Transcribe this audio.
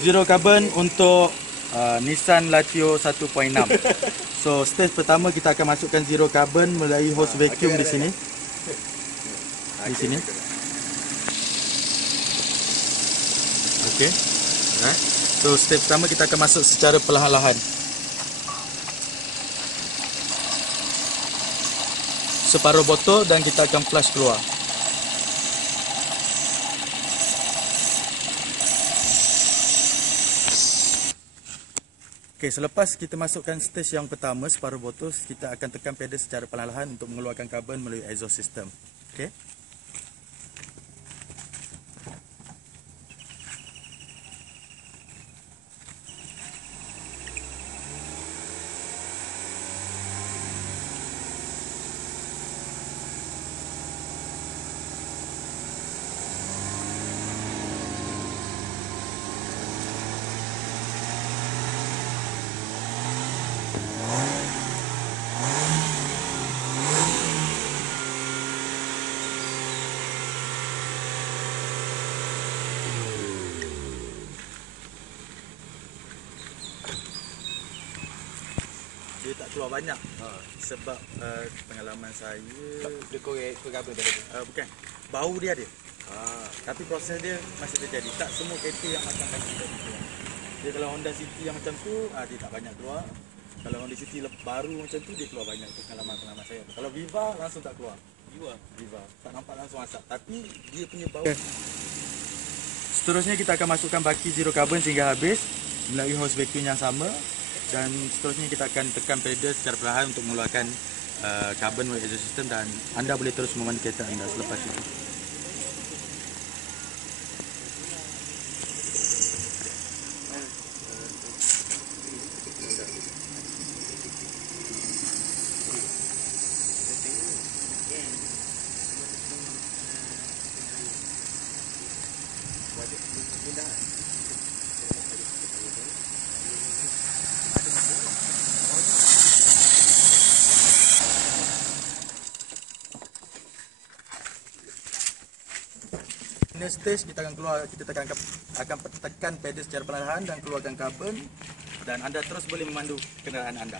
zero carbon untuk uh, Nissan Latio 1.6. So stage pertama kita akan masukkan zero carbon melalui hose vacuum di sini. Di sini. Okey. So step pertama kita akan masuk secara perlahan-lahan. Separuh botol dan kita akan flush keluar. Okey, selepas kita masukkan stage yang pertama separuh botol, kita akan tekan pedal secara perlahan-lahan untuk mengeluarkan karbon melalui exhaust system. Okey. Tak keluar banyak. Ha. sebab uh, pengalaman saya Dia korek ke apa tadi? Uh, bukan. Bau dia ada. Ha. tapi proses dia masih terjadi. Tak semua kereta yang macam kaki tadi tu dia kalau Honda City yang macam tu uh, dia tak banyak keluar. Kalau Honda City baru macam tu dia keluar banyak tu pengalaman-pengalaman saya. Kalau Viva langsung tak keluar. Jiwa. Viva. Tak nampak langsung asap. Tapi dia punya bau seterusnya kita akan masukkan baki zero carbon sehingga habis. Melalui hose vacuum yang sama dan seterusnya kita akan tekan pedal secara perlahan untuk mengeluarkan uh, carbon exhaust system dan anda boleh terus memandu kereta anda selepas itu. Final stage kita akan keluar kita tekan akan tekan pedal secara perlahan dan keluarkan carbon dan anda terus boleh memandu kenderaan anda.